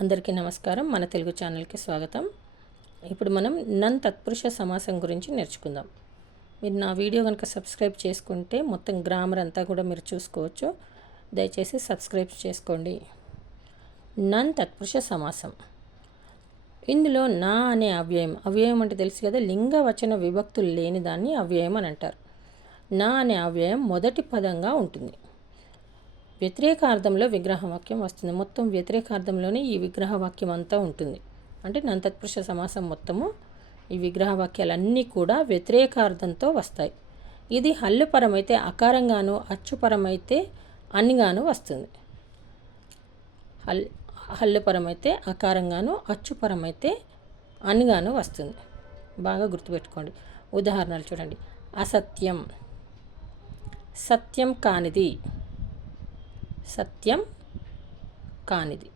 అందరికీ నమస్కారం. మన తెలుగు ఛానల్కి స్వాగతం. ఇప్పుడు మనం నన్ తత్పురుష సమాసం గురించి నేర్చుకుందాం. మీరు నా వీడియో కనుక సబ్స్క్రైబ్ చేసుకుంటే మొత్తం గ్రామర్ అంతా కూడా మీరు చూసుకోవచ్చు. దయచేసి సబ్స్క్రైబ్ చేసుకోండి. నన్ తత్పురుష సమాసం. ఇందులో నా అనే అవ్యయం అంటే తెలుసు కదా, లింగ వచన విభక్తులు లేని దాన్ని అవ్యయం అని అంటారు. నా అనే అవ్యయం మొదటి పదంగా ఉంటుంది. వ్యతిరేకార్థంలో విగ్రహవాక్యం వస్తుంది. మొత్తం వ్యతిరేకార్థంలోనే ఈ విగ్రహవాక్యం అంతా ఉంటుంది. అంటే నంతత్పురుష సమాసం మొత్తము ఈ విగ్రహవాక్యాలన్నీ కూడా వ్యతిరేకార్థంతో వస్తాయి. ఇది హల్లుపరమైతే అకారంగాను, అచ్చుపరమైతే అనిగాను వస్తుంది. హల్లుపరమైతే అకారంగాను, అచ్చుపరమైతే అనిగాను వస్తుంది. బాగా గుర్తుపెట్టుకోండి. ఉదాహరణలు చూడండి. అసత్యం, సత్యం కానిది, సత్యం కానిది.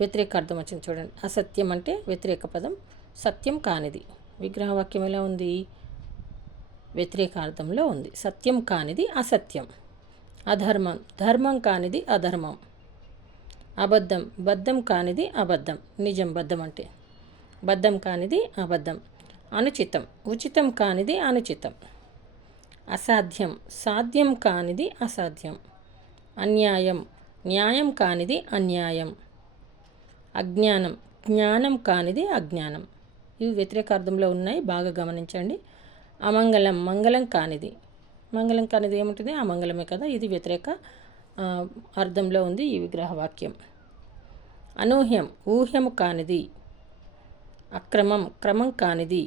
వ్యతిరేకార్థం వచ్చింది చూడండి. అసత్యం అంటే వ్యతిరేక పదం, సత్యం కానిది. విగ్రహవాక్యం ఎలా ఉంది? వ్యతిరేకార్థంలో ఉంది. సత్యం కానిది అసత్యం. అధర్మం, ధర్మం కానిది అధర్మం. అబద్ధం, బద్ధం కానిది అబద్ధం. నిజం, బద్ధం అంటే బద్ధం కానిది అబద్ధం. అనుచితం, ఉచితం కానిది అనుచితం. అసాధ్యం, సాధ్యం కానిది అసాధ్యం. అన్యాయం, న్యాయం కానిది అన్యాయం. అజ్ఞానం, జ్ఞానం కానిది అజ్ఞానం. ఇవి వ్యతిరేకార్థంలో ఉన్నాయి, బాగా గమనించండి. అమంగళం, మంగళం కానిది. మంగళం కానిది ఏముంటుంది? అమంగళమే కదా. ఇది వ్యతిరేక అర్థంలో ఉంది ఈ విగ్రహవాక్యం. అనూహ్యం, ఊహ్యము కానిది. అక్రమం, క్రమం కానిది.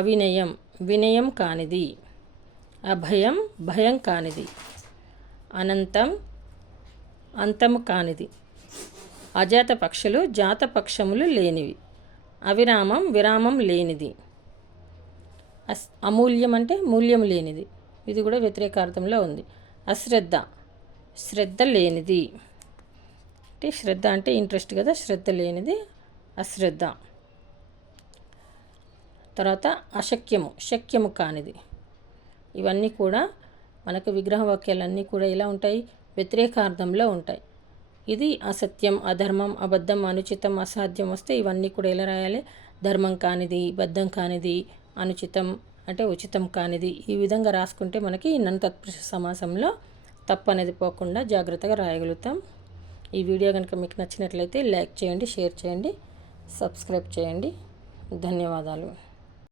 అవినయం, వినయం కానిది. అభయం, భయం కానిది. అనంతం, అంతము కానిది. అజాత పక్షులు, జాత పక్షములు లేనివి. అవిరామం, విరామం లేనిది. అమూల్యం అంటే మూల్యం లేనిది. ఇది కూడా వ్యతిరేకార్థంలో ఉంది. అశ్రద్ధ, శ్రద్ధ లేనిది. అంటే శ్రద్ధ అంటే ఇంట్రెస్ట్ కదా, శ్రద్ధ లేనిది అశ్రద్ధ. తర్వాత అశక్యము, శక్యము కానిది. ఇవన్నీ కూడా మనకు విగ్రహవాక్యాలన్నీ కూడా ఎలా ఉంటాయి? వ్యతిరేకార్థంలో ఉంటాయి. ఇది అసత్యం, అధర్మం, అబద్ధం, అనుచితం, అసాధ్యం వస్తే ఇవన్నీ కూడా ఎలా రాయాలి? ధర్మం కానిది, బద్ధం కానిది, అనుచితం అంటే ఉచితం కానిది. ఈ విధంగా రాసుకుంటే మనకి నన్ తత్పురుష సమాసంలో తప్పు అనేది పోకుండా జాగ్రత్తగా రాయగలుగుతాం. ఈ వీడియో కనుక మీకు నచ్చినట్లయితే లైక్ చేయండి, షేర్ చేయండి, సబ్స్క్రైబ్ చేయండి. ధన్యవాదాలు.